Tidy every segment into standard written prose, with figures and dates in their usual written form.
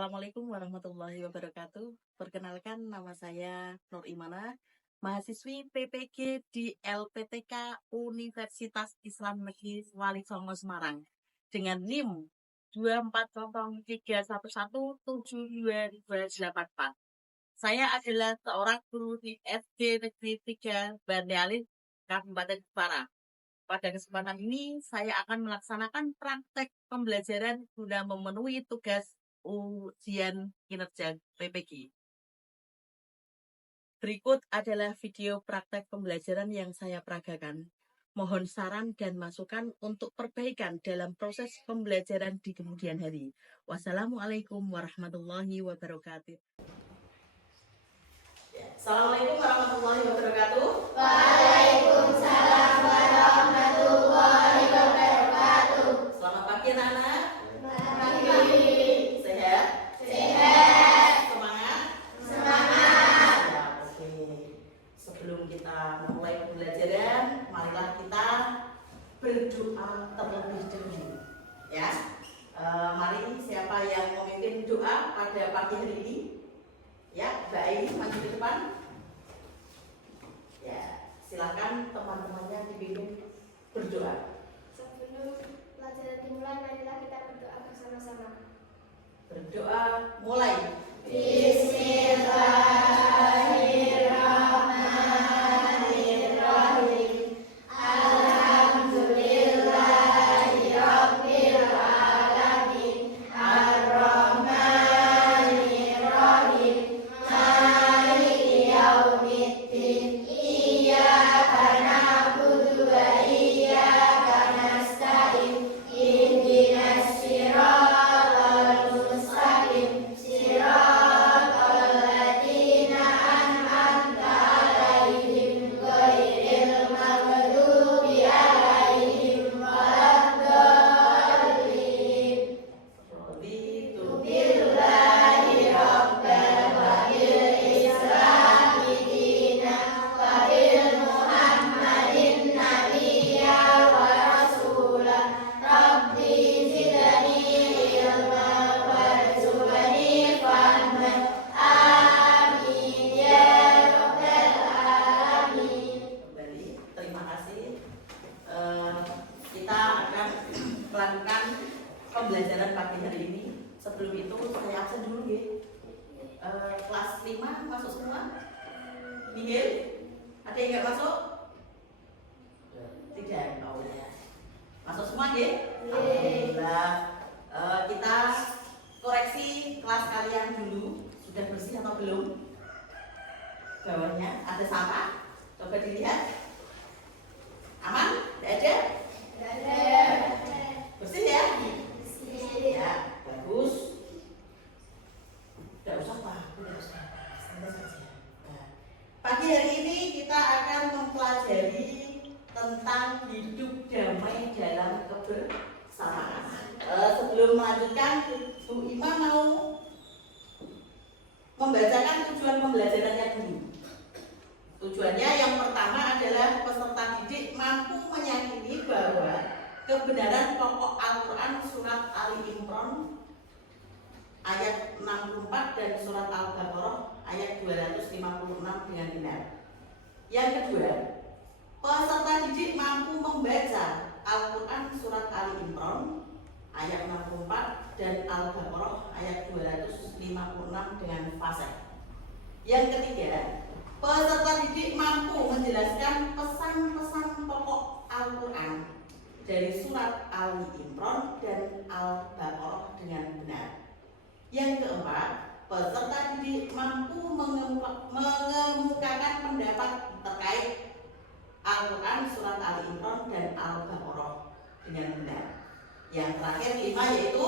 Assalamualaikum warahmatullahi wabarakatuh. Perkenalkan, nama saya Nur Imana, mahasiswi PPG di LPTK Universitas Islam Negeri Wali Songo Semarang dengan NIM 24031172284. Saya adalah seorang guru di SD Negeri 3 Bande Alif, Kabupaten Jepara. Pada kesempatan ini, saya akan melaksanakan praktek pembelajaran guna memenuhi tugas ujian kinerja PPG. Berikut adalah video praktek pembelajaran yang saya peragakan. Mohon saran dan masukan untuk perbaikan dalam proses pembelajaran di kemudian hari. Wassalamualaikum warahmatullahi wabarakatuh. Assalamualaikum warahmatullahi wabarakatuh. Waalaikumsalam warahmatullahi wabarakatuh. Selamat pagi anak-anak. Pagi. Sehat? Sehat. Semangat? Semangat. Ya, oke. Sebelum kita memulai pembelajaran, marilah kita berdoa terlebih dahulu. Ya, mari siapa yang memimpin doa pada pagi hari ini? Ya, Mbak Aini maju ke depan. Ya, silakan teman-temannya dipimpin berdoa. Sebelum pelajaran dimulai, marilah kita berdoa bersama-sama. Berdoa mulai. Bismillahirrahmanirrahim. Alhamdulillahirabbil alamin. Ar-Rahmanirrahim. Maliki yaumiddin. Iyyaka na'budu wa iyyaka nasta'in. Ihdinas siratal mustaqim. Siratal ladzina an'amta 'alaihim ghairil maghdubi 'alaihim waladdallin. Raditu Billahi rabban wa bil islami dinan wa bil Muhammadin nabiyya wa rasulah. Rabbi zidni ilman warzuqni fahman. Amin ya rabbal alamin. kembali. Terima kasih. Kita akan melakukan pembelajaran pagi hari ini. Sebelum itu saya absen dulu ya. Kelas 5 masuk semua? Nihil? Ada yang nggak masuk? Tidak. Oh ya. Masuk semua ya? Alhamdulillah. Kita koreksi kelas kalian dulu. Sudah bersih atau belum? Bawahnya ada sampah? Coba dilihat. Aman? Tidak ada? Bersih ya? Ya, bagus. Tidak usah Pak, tidak usah. Santai saja. Nah, pagi hari ini kita akan mempelajari tentang hidup damai dalam kebersamaan. Sebelum melanjutkan, Bu Ima mau membacakan tujuan pembelajarannya dulu. Tujuannya yang pertama adalah peserta didik mampu meyakini bahwa kebenaran pokok Al-Quran surat Ali Imran ayat 64 dan surat Al-Baqarah ayat 256 dengan benar. Yang kedua, peserta didik mampu membaca Al-Quran surat Ali Imran ayat 64 dan Al-Baqarah ayat 256 dengan fasih. Yang ketiga, peserta didik mampu menjelaskan pesan-pesan pokok Al-Quran dari surat Ali Imran dan Al-Baqarah dengan benar. Yang keempat, peserta didik mampu mengemukakan pendapat terkait Al-Quran surat Ali Imran dan Al-Baqarah dengan benar. Yang terakhir 5 yaitu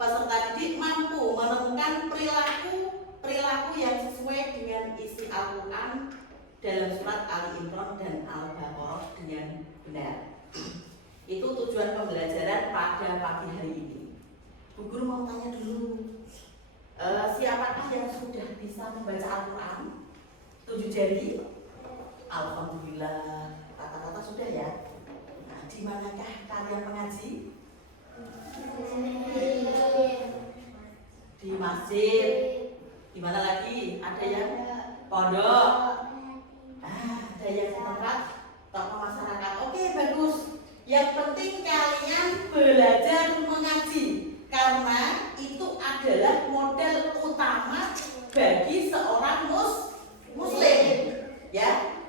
peserta didik mampu menemukan perilaku yang sesuai dengan isi Al-Quran dalam surat Ali Imran dan Al-Baqarah dengan benar. Itu tujuan pembelajaran pada pagi hari ini. Bu Guru mau tanya dulu, siapakah yang sudah bisa membaca Al-Quran? 7 jari? Alhamdulillah, kata-kata sudah ya. Nah, di manakah kalian mengaji? di masjid. Di mana lagi? Ada yang pondok. Ada yang di tempat tokoh masyarakat. Oke, bagus. Yang penting kalian belajar mengaji karena itu adalah model utama bagi seorang muslim, ya.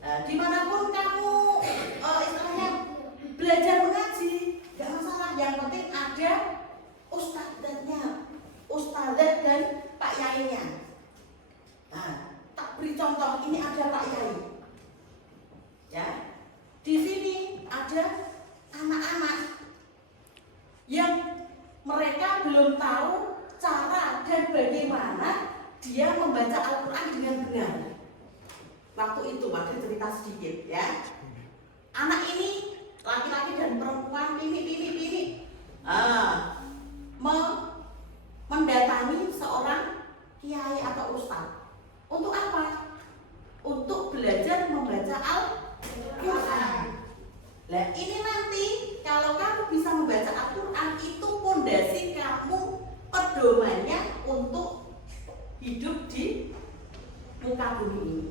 Nah, dimanapun kamu istilahnya belajar mengaji, gak masalah. Yang penting ada ustadzah dan pak yainya. Nah, tak beri contoh, ini ada pak yai, ya. Di sini ada anak-anak yang mereka belum tahu cara dan bagaimana dia membaca Al-Quran dengan benar. Waktu itu, waktu cerita sedikit, ya. Anak ini laki-laki dan perempuan pini mendatangi seorang kiai atau ustadz. Untuk apa? Untuk belajar membaca Al-Quran. Nah, ini nanti kalau kamu bisa membaca Al-Quran, itu pondasi kamu, pedomannya untuk hidup di muka bumi ini.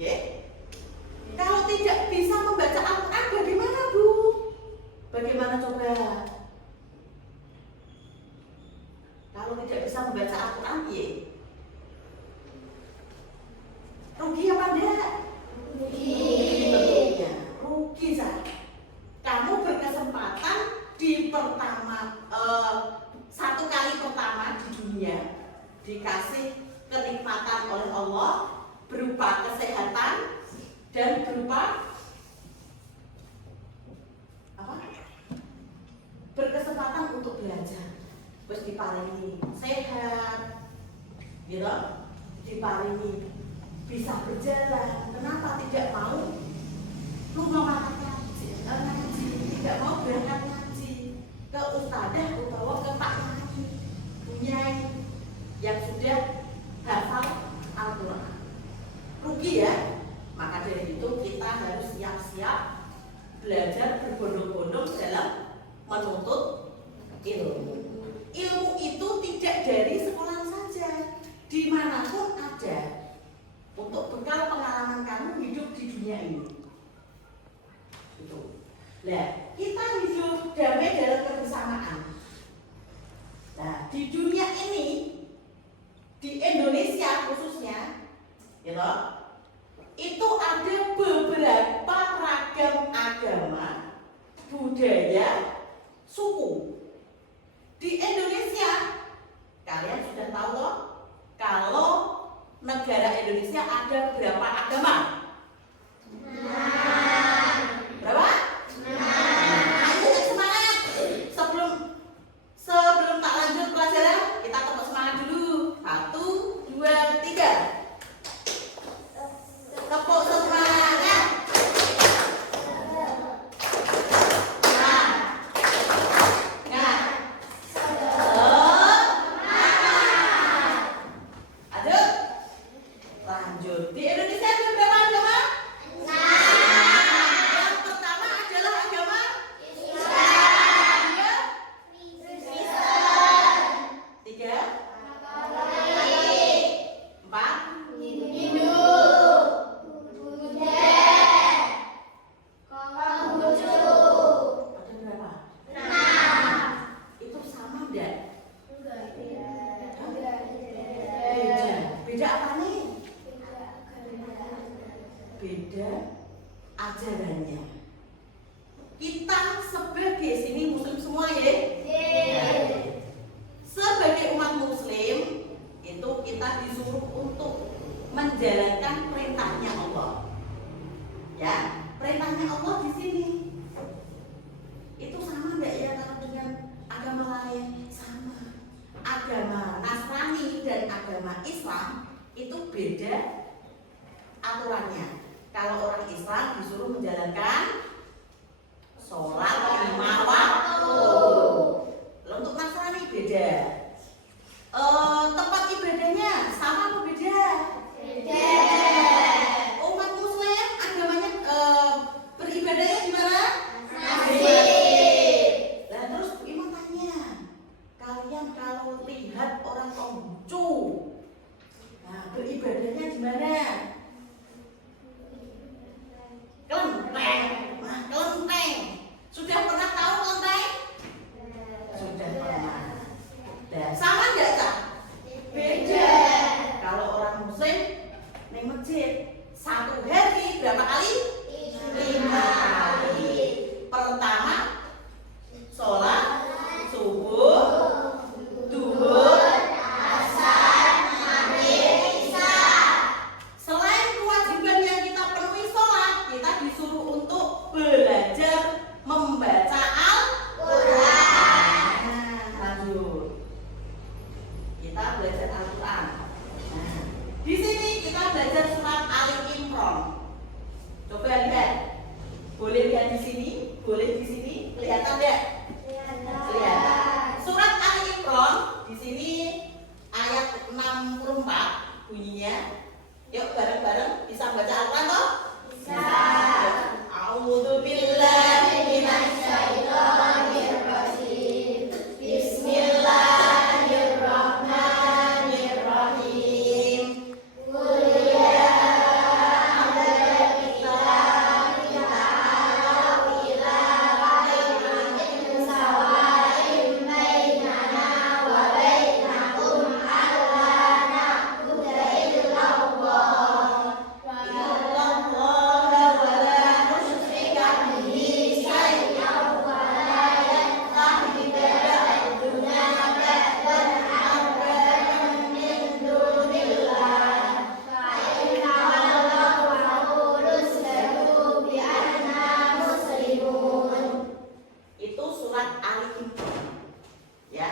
Ya. Kalau tidak bisa membaca Al-Quran, bagaimana, Bu? Bagaimana coba? Kalau tidak bisa membaca Al-Quran, ya. Rugi apa enggak? Rugi saya. Kamu berkesempatan di satu kali pertama di dunia dikasih kenikmatan oleh Allah berupa kesehatan dan berupa apa? Berkesempatan untuk belajar. Terus diparingi sehat, gitu, diparingi bisa berjalan. Kenapa tidak mau rumah ngaji, tidak mau berangkat ngaji ke ustadzah atau ke pak yai yang sudah hafal Al-Quran? Rugi, ya. Maka dari itu kita harus siap-siap belajar berbondong-bondong dalam menuntut ilmu. Ilmu itu tidak dari sekolah saja, dimanapun ada, untuk bekal pengalaman kamu hidup di dunia ini. Itu. Nah, kita hidup damai dalam kebersamaan. Nah, di dunia ini, di Indonesia khususnya, gitu, itu ada beberapa ragam agama, budaya, suku. Di Indonesia, kalian sudah tahu loh, kalau negara Indonesia ada berapa agama? Berapa? Ayo semangat. Sebelum tak lanjut pelajaran, kita tepuk semangat dulu. 1, 2, 3. Tepuk semangat. Lanjut. Di Indonesia ada berapa agama? Yang pertama adalah agama Islam. Tiga. 4. Hindu, Buddha, Konghucu. Ada berapa? 6. Itu sama enggak? Beda. Beda apa nih? Beda ajarannya. Kita sebagai sini muslim semua, ya. Sebagai umat muslim itu kita disuruh untuk menjalankan perintahnya Allah. Ya, perintahnya Allah di sini. Itu sama enggak ya kalau dengan agama lain? Sama. Agama Nasrani dan agama Islam itu beda aturannya. Kalau orang Islam disuruh menjalankan sholat 5 waktu. Untuk Nasrani beda. Tempat ibadahnya sama atau beda? Beda. Umat Muslim agamanya beribadahnya di mana? Masjid. Dan terus iman tanya, kalian kalau boleh di sini kelihatan nggak? Kelihatan. Surat Ali Imran di sini ayat 64 bunyinya. Yuk bareng-bareng bisa baca Al-Quran toh? Bisa. A'udzu billahi minasy syaithanir rajim. Bismillahirrahmanirrahim. Qul ya ahlal kitab ta'alu ila kalimatin sawa'in bainana wa bainakum alla na'budu illallah wa la nusyrika bihi syai'an wa la yattakhidha ba'duna ba'dan arbaban min dunillah fa in tawallaw faqulu ishtahadu bi anna muslimun. Itu surat Ali Imran. Ya.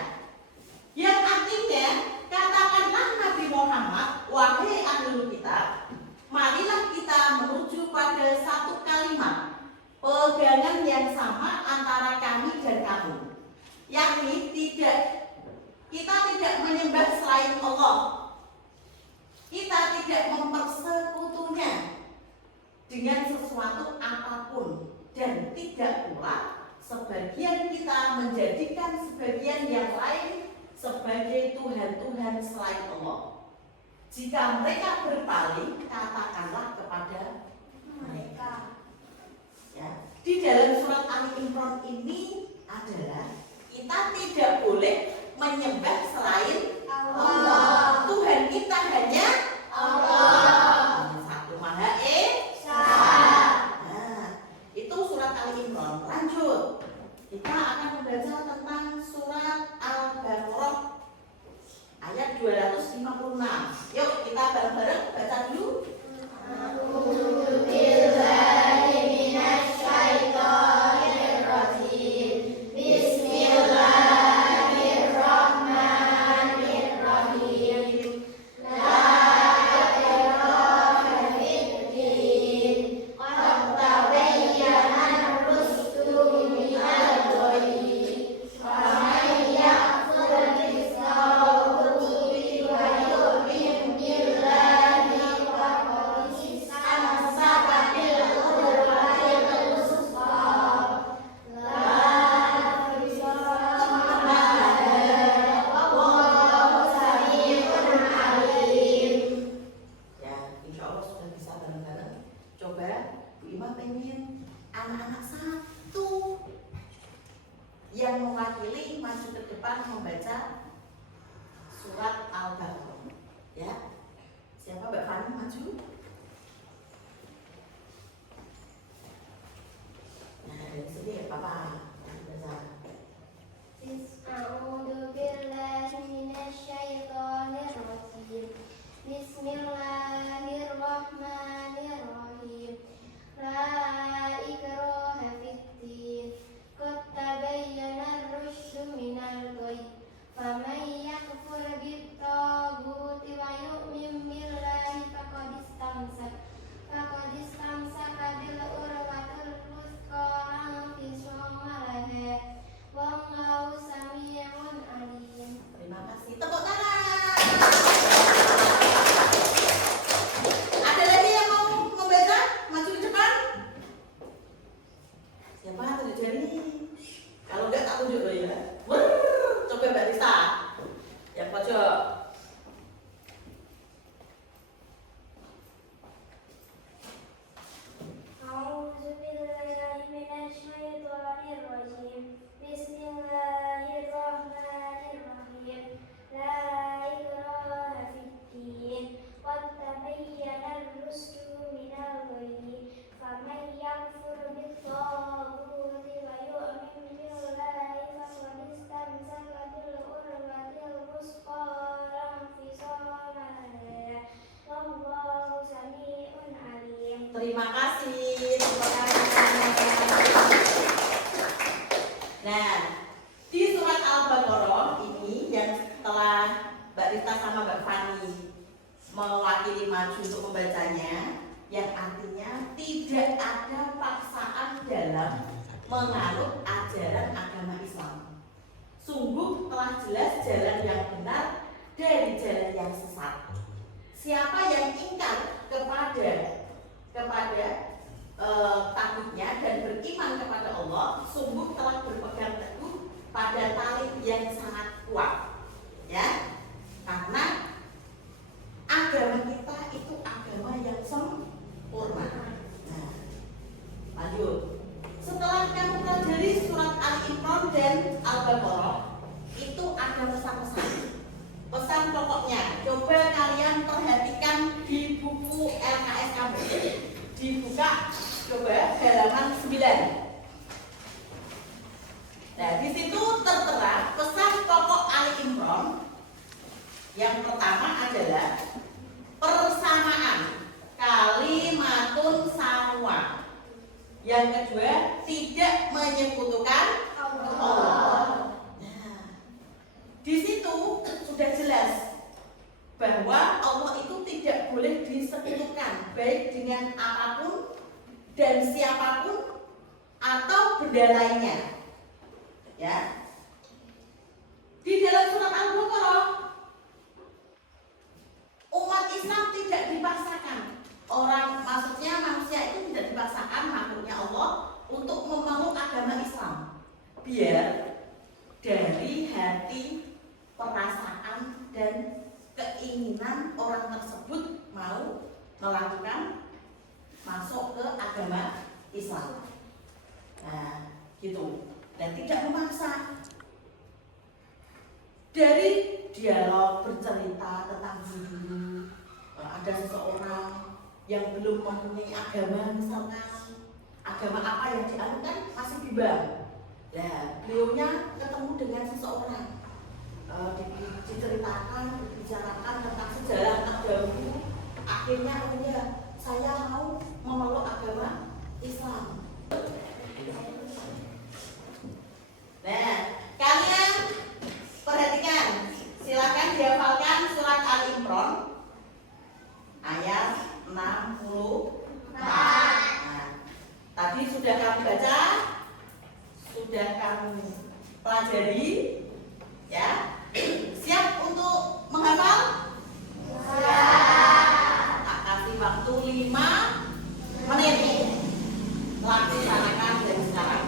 Yang artinya, katakanlah Nabi Muhammad, wahai ahlul kitab, marilah kita menuju pada satu kalimat pegangan yang sama antara kami dan kamu, yakni kita tidak menyembah selain Allah, kita tidak mempersekutunya dengan sesuatu apapun, dan tidak pula sebagian kita menjadikan sebagian yang lain sebagai Tuhan-Tuhan selain Allah. Jika mereka berpaling, katakanlah kepada mereka. Ya. Di dalam surat Ali Imran ini adalah kita tidak boleh menyembah selain Allah. Tuhan kita hanya Allah. Satu Maha Esa. Nah, itu surat Ali Imran. Lanjut. Kita akan membaca tentang surat Al-Baqarah ayat 256. Yuk kita bareng-bareng baca dulu. A'udzu billahi minasy syaithanir rajim. Bismillahirrahmanirrahim. La ikraha fid-din. Qad tabayyana ar-rusydu minal ghayy. Faman yakfur bis-sawti wa yu'min billahi faqad istamsaka bil urwatil wuthqa. La infisama laha wallahu sami'un alim. Ya, insya Allah sudah bisa bareng-bareng. Coba Bu Ima pengen anak-anak satu yang mewakili maju ke depan membaca surat Al-Baqarah. Ya, siapa Mbak Fani maju? Nah dari sini ya Papa baca. A'udzu billahi minasy syaithanir rajim. Bismillahirrahmanirrahim. La ikraha fid-din. Qad tabayyana ar-rusydu minal ghayy. Faman yakfur bit-taghuti wa yu'min billahi faqad istamsaka bil urwatil wuthqa la infisama laha. Wallahu sami'un alim. Terima kasih. Tepuk tangan. Ada lagi yang mau membaca? Maju ke depan. Siapa tunjuk jari? Kalau enggak tak tunjuk loh ya. Coba Mbak Rista. Yang pojok. A'udzu billahi minasy syaithanir rajim. Bismillahirrahmanirrahim. La ikraha fid-din. Qad tabayyana ar-rusydu minal ghayy. Faman yakfur bit-taghuti wa yu'min billahi faqad istamsaka bil urwatil wuthqa la infisama laha. Wallahu sami'un alim. Terima kasih. Terima kasih. Nah, di surat Al-Baqarah ini yang setelah Mbak Rita sama Mbak Fani mewakili maju untuk membacanya, yang artinya tidak ada paksaan dalam menganut ajaran agama Islam. Sungguh telah jelas jalan yang benar dari jalan yang sesat. Siapa yang ingkar kepada takutnya dan beriman kepada Allah, sungguh telah berpegang teguh pada tali yang sangat kuat. Ya, karena agama kita itu agama yang sempurna. Nah, lanjut. Setelah kamu pelajari surat Al-Imran dan Al-Baqarah, itu ada pesan-pesan. Pesan pokoknya, coba kalian perhatikan di buku LKS kamu. Dibuka, coba halaman 9. Nah, di situ tertera pesan pokok Al-Imran. Yang pertama adalah persamaan, kalimatun sawa. Yang kedua, tidak menyekutukan Allah. Nah, di situ sudah jelas bahwa Allah itu tidak boleh disekutukan, baik dengan apapun dan siapapun atau benda lainnya. Ya. Di dalam surat Al-Baqarah, umat Islam tidak dipaksakan. Maksudnya manusia itu tidak dipaksakan, makhluknya Allah, untuk memeluk agama Islam. Biar dari hati, perasaan dan keinginan orang tersebut mau melakukan masuk ke agama Islam. Nah, gitu. Dan tidak memaksa. Dari dialog bercerita tentang dulu, ada seseorang yang belum mempunyai agama, misalkan agama apa yang dianukan masih bimbang. Nah, beliaunya ketemu dengan seseorang, diceritakan, dibicarakan tentang sejarah terdahulu. Akhirnya, oh ya, saya mau memeluk agama Islam. Nah, kalian perhatikan, silakan dihafalkan surat Al-Imran ayat 64. Nah, tadi sudah kamu baca, sudah kamu pelajari, ya. Siap untuk menghafal? Siap. Tak kasih waktu 5 menit. Laksanakan dari sekarang.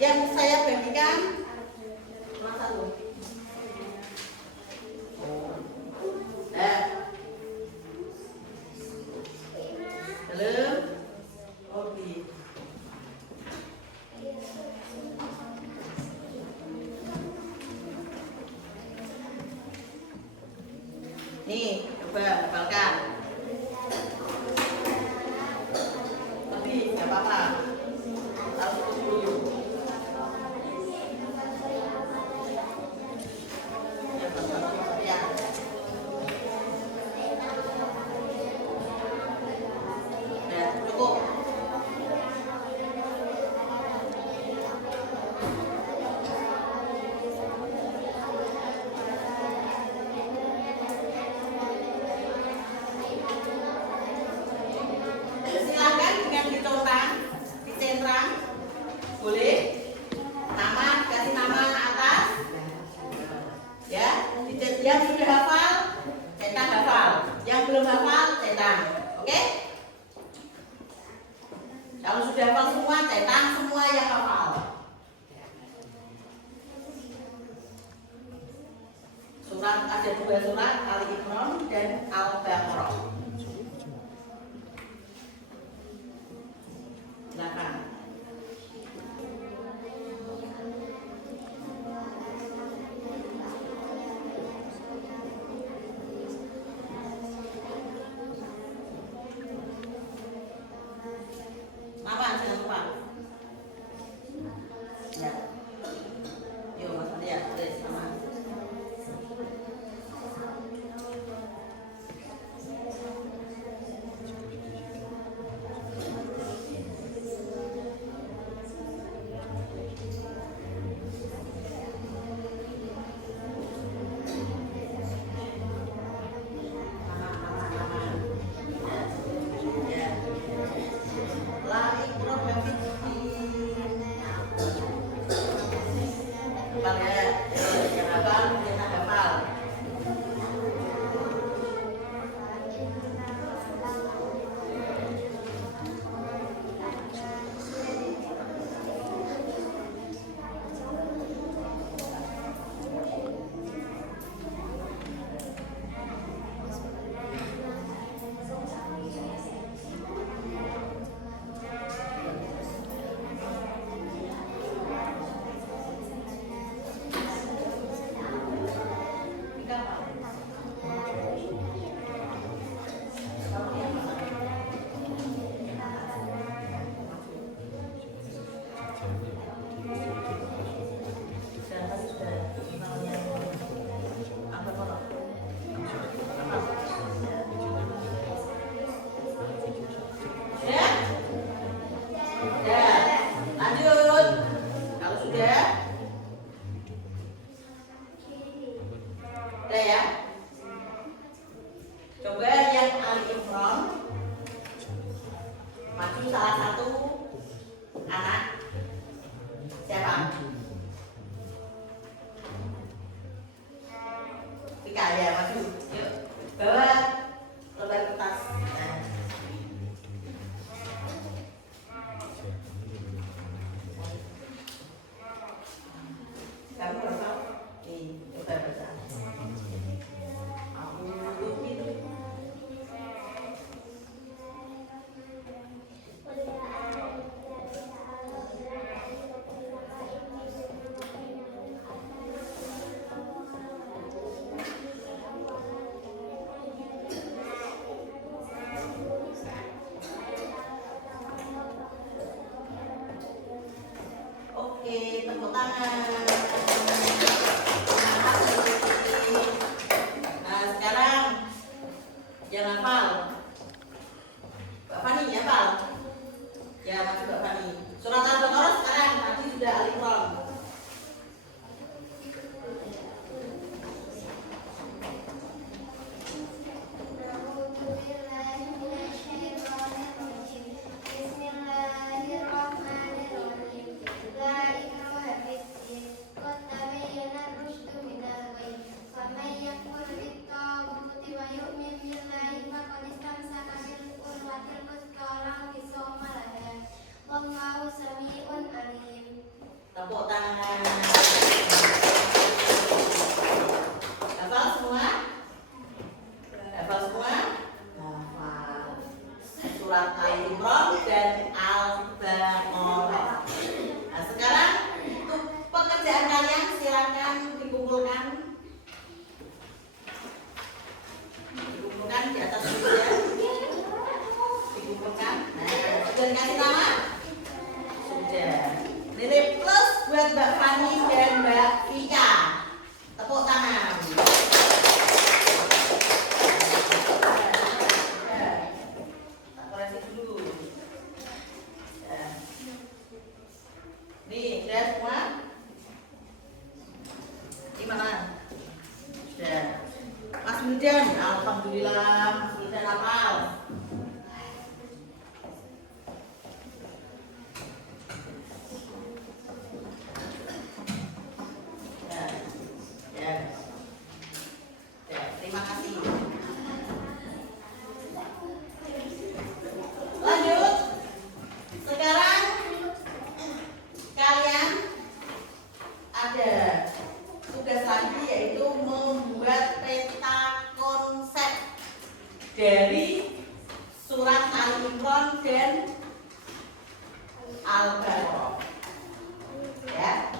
Yang saya bagikan cuma satu. Nah, belum? Oke. Nih, coba hafalkan. Tapi nggak apa-apa. Harus dulu. Boleh? Nama, kasih nama atas. Ya, yang sudah hafal, cetak hafal. Yang belum hafal, cetak. Oke? Kalau sudah hafal semua, cetak semua yang hafal. Surat, ada 2 surat, Al-Imran dan Al-Baqarah. Silakan. maju salah satu anak siapa? Tika ya, maju. Yuk, bawa lembar kertas. Nah. Kamu berapa? Nih, coba baca. Aku gitu. Oke, tepuk tangan. Terima kasih. Nah, sekarang yang hafal. Mbak Fani ya, hafal? Ya, masih Mbak Fani. Surat Al-Baqarah sekarang, tadi sudah Al-Imran. Tepuk tangan. Hafal semua? Hafal semua? Hafal. Surat Al-Imran dan Al-Baqarah. Nah, sekarang untuk pekerjaan kalian silakan dikumpulkan. Dikumpulkan di atas meja. Dikumpulkan. Nah, sudah dikasih nama? Sudah. Nilai plus buat Mbak Fani dan Mbak Vika. Tepuk tangan. Tak koreksi dulu. Nih, sudah semua? Gimana? Sudah. Mas Wildan, alhamdulillah Mas Wildan hafal. Terima kasih. Lanjut. Sekarang kalian ada tugas lagi, yaitu membuat peta konsep dari surat Al-Imran dan Al-Baqarah. Ya.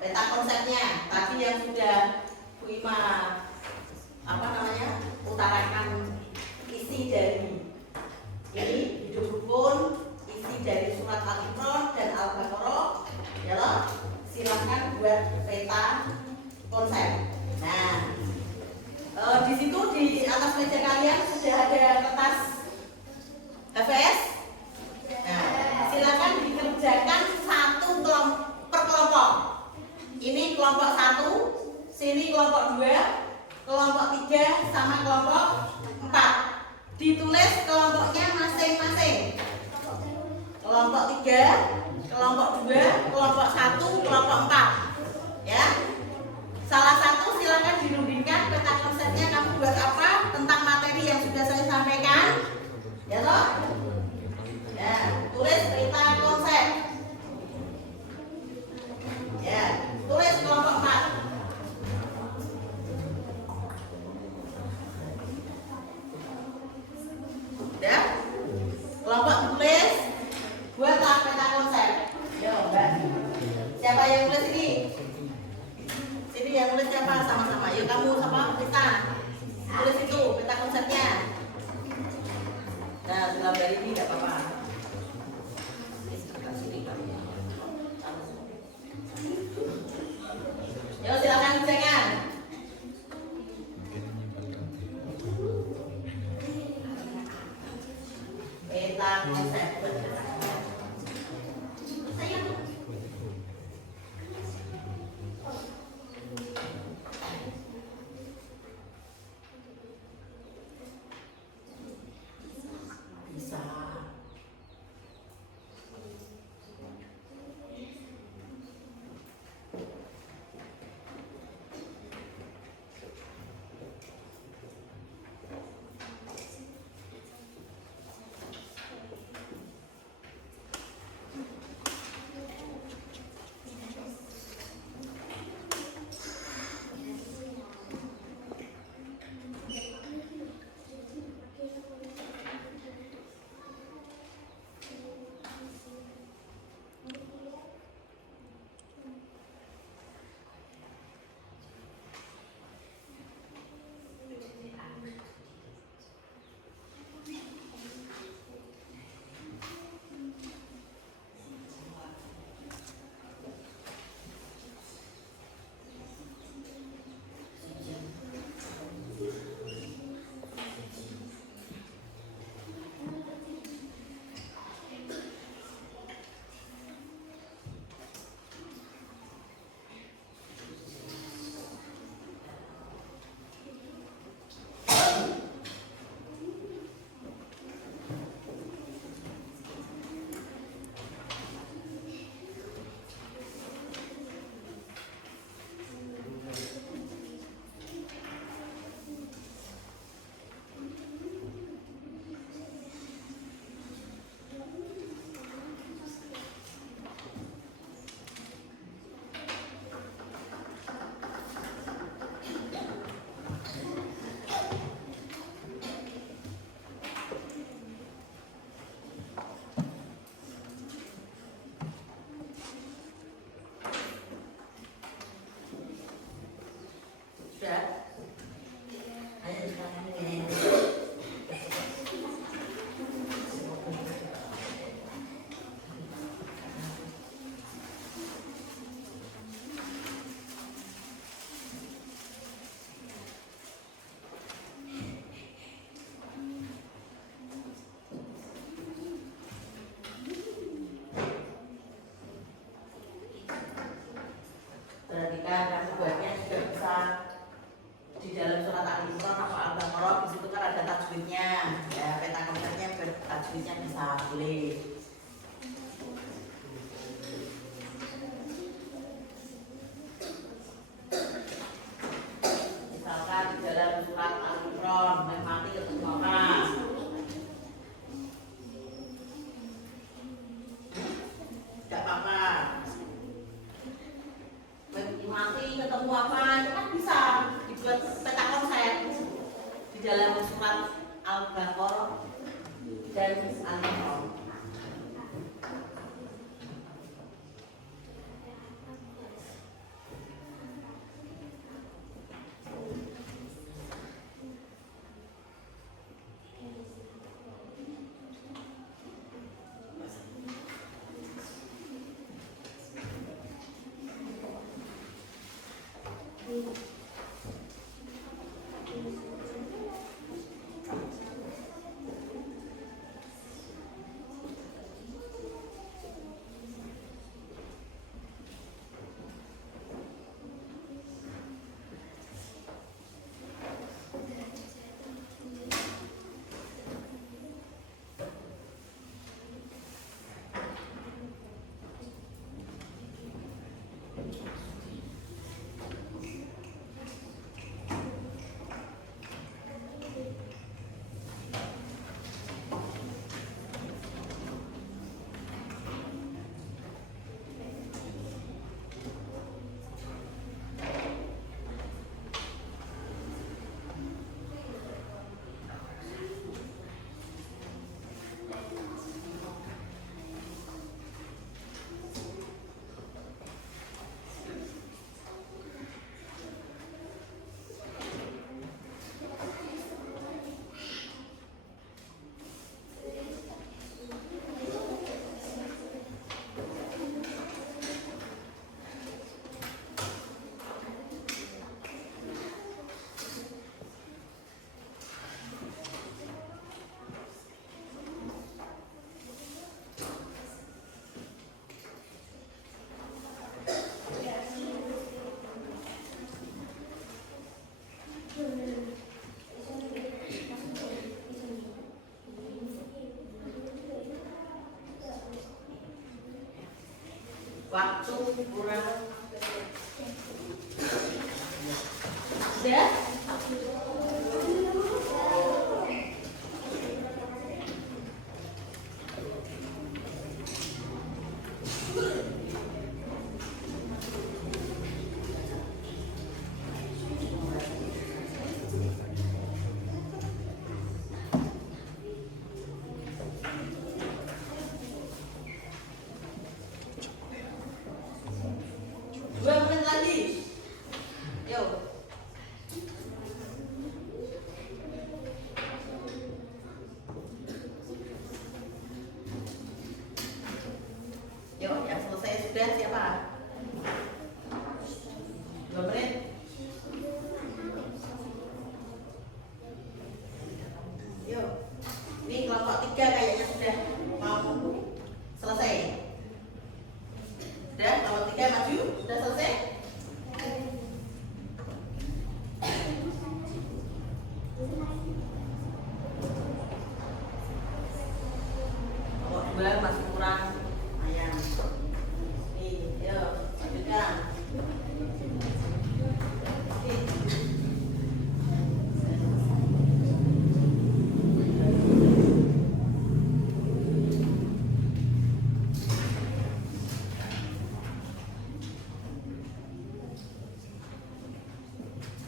Peta konsepnya tadi yang sudah Bu Ima utarakan isi dari ini hidup rukun, isi dari surat Al-Imran dan Al-Baqarah. Ya, silahkan buat peta konsep. Nah, di situ di atas meja kalian sudah ada kertas HVS. Nah, silakan dikerjakan satu per kelompok. Ini kelompok 1, sini kelompok 2, kelompok 3 sama kelompok 4. Ditulis kelompoknya masing-masing. Kelompok 3, kelompok 2, kelompok 1, kelompok 4. Ya. Salah satu silakan dirundingkan peta konsepnya, kamu buat apa tentang materi yang sudah saya sampaikan. Ya toh? Ya, tulis peta konsep. Ya, tulis kelompok 4. Ya. Kelompok tulis, buatlah peta konsep. Yo, Mbak. Siapa yang tulis ini? Sini yang tulis siapa? Sama-sama. Yuk kamu sama Pita. Tulis itu peta konsepnya. Nah, dalam dari ini enggak apa-apa. Yuk silakan kerjakan. Peta konsep. Bisa. tulisnya bisa boleh. Misalkan di dalam surat Al-Imran, mati ketemu apa? Tidak apa-apa. Mati ketemu apa? Itu kan bisa dibuat peta konsep di dalam surat Al-Baqarah dan Al-Imran. Waktu kurang sudah. Sudah siapa? 2 menit. Yuk. Ini kelompok 3 kayaknya sudah mau selesai. Sudah, kelompok 3 maju, sudah selesai? Kelompok 2 masih kurang. Ayam.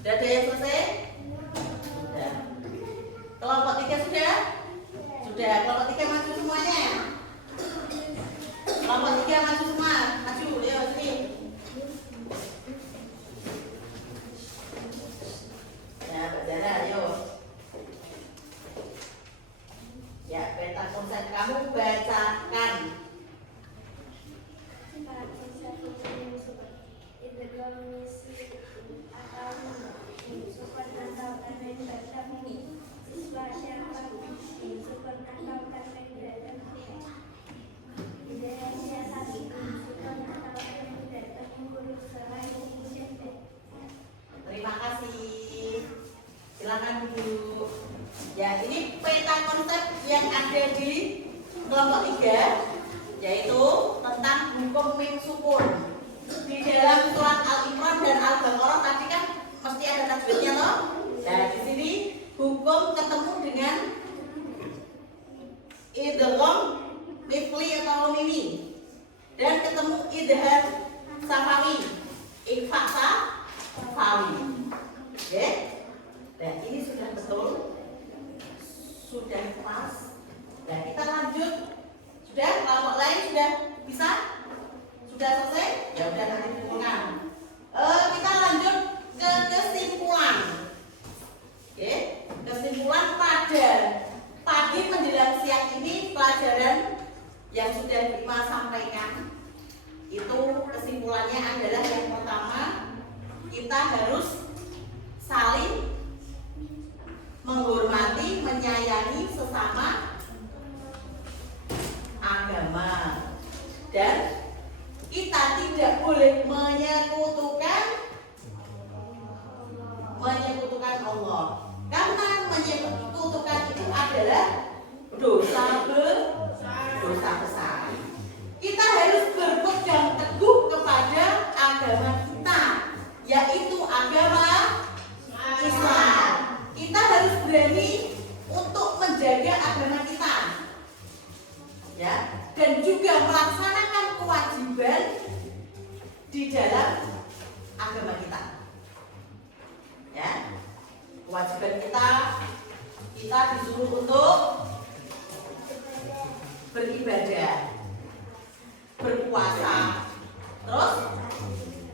Sudah ada yang selesai? Sudah. Kelompok 3 sudah? Sudah. Kelompok 3 maju semuanya. Kelompok 3 maju semua. Maju, ayo sini. Ya, Mbak Zara, ayo. Ya, peta konsep kamu bacakan. Terima kasih. Silakan duduk. Ya, ini peta konsep yang ada di kelompok 3 yaitu tentang hukum mim sukun. Di dalam surat Al-Imran dan Al-Baqarah tadi kan mesti ada tajwidnya loh. Nah, di sini hukum ketemu dengan idgham mifli atau mimi dan ketemu idhar safawi, ikhfa safawi. Oke. Dan ini sudah betul, sudah pas. Dan kita lanjut. Sudah, kelompok lain sudah bisa? Sudah selesai? Ya udah nanti dikumpulkan. Kita lanjut ke kesimpulan. Oke, kesimpulan pada pagi menjelang siang ini pelajaran yang sudah Bima sampaikan. Itu kesimpulannya adalah yang pertama, kita harus saling menghormati, menyayangi sesama agama, dan kita tidak boleh menyekutukan Allah, karena menyekutukan itu adalah dosa besar. Kita harus berpegang teguh kepada agama kita, yaitu agama Islam. Kita harus berani untuk menjaga agama kita, ya, dan juga melaksanakan kewajiban di dalam agama kita, ya. Kewajiban kita disuruh untuk beribadah, berpuasa, terus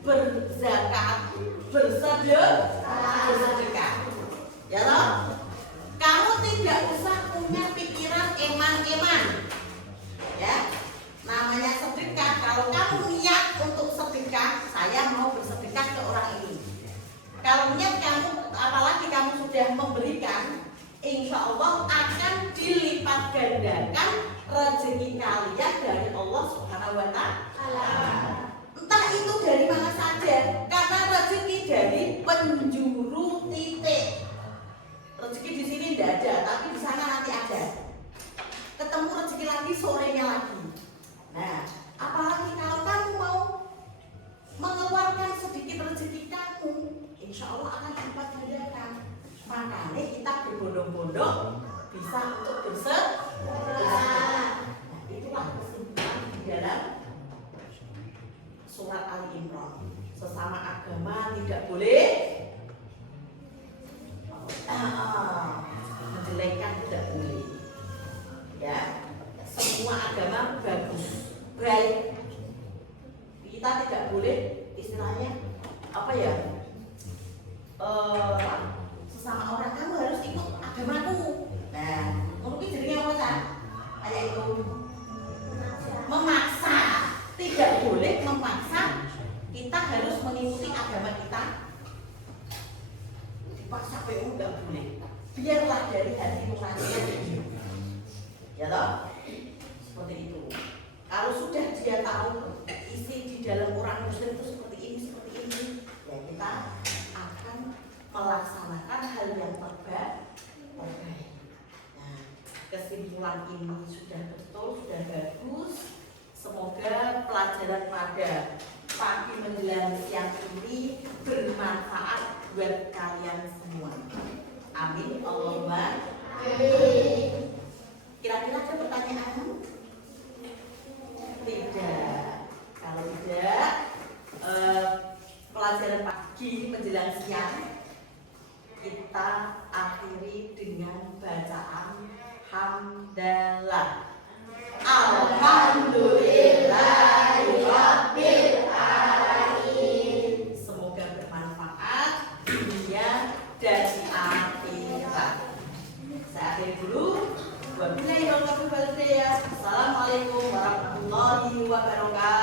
berzakat, bersedekah. Ya loh, kamu tidak usah punya pikiran eman-eman, ya. Namanya sedekah, kalau kamu niat untuk sedekah, saya mau bersedekah ke orang ini. Kalau niat kamu, apalagi kamu sudah memberikan, insya Allah akan dilipat gandakan rezeki kalian dari Allah Subhanahu wa Ta'ala. Entah itu dari mana saja, karena rezeki dari penjuru titik. Rezeki di sini tidak ada, tapi di sana nanti ada. Ketemu rezeki lagi, sorenya lagi. Nah, apalagi kalau kamu mau mengeluarkan sedikit rezeki kamu, insya Allah akan dilipat gandakan. Makanya kita berbondong-bondong bisa untuk bersedekah. Nah, itulah kesimpulan di dalam surat Al-Imran. Sesama agama tidak boleh menjelekkan, tidak boleh, ya. Semua agama bagus, baik. Kita tidak boleh istilahnya apa ya, sesama orang kamu harus ikut agamaku. Nah, mungkin jadinya apa kan? Kayak itu memaksa. Tidak boleh memaksa. Kita harus mengikuti agama kita. Dipaksa PU nggak boleh. Biarlah dari hati nuraninya. Ya toh? Seperti itu. Kalau sudah dia tahu isi di dalam orang Muslim itu seperti ini, ya kita akan melaksanakan hal yang terbaik. Nah, kesimpulan ini sudah betul, sudah bagus. Semoga pelajaran pada pagi menjelang siang ini bermanfaat buat kalian semua. Amin. Allahumma amin. Kira-kira ada pertanyaan? Tidak. Kalau tidak, pelajaran pagi menjelang siang kita akhiri dengan bacaan hamdalah. Alhamdulillahirabbil alamin. Semoga bermanfaat dunia dan akhirat. Saya akhiri dulu. Wabillahi taufiq wal hidayah. Assalamualaikum warahmatullahi wabarakatuh.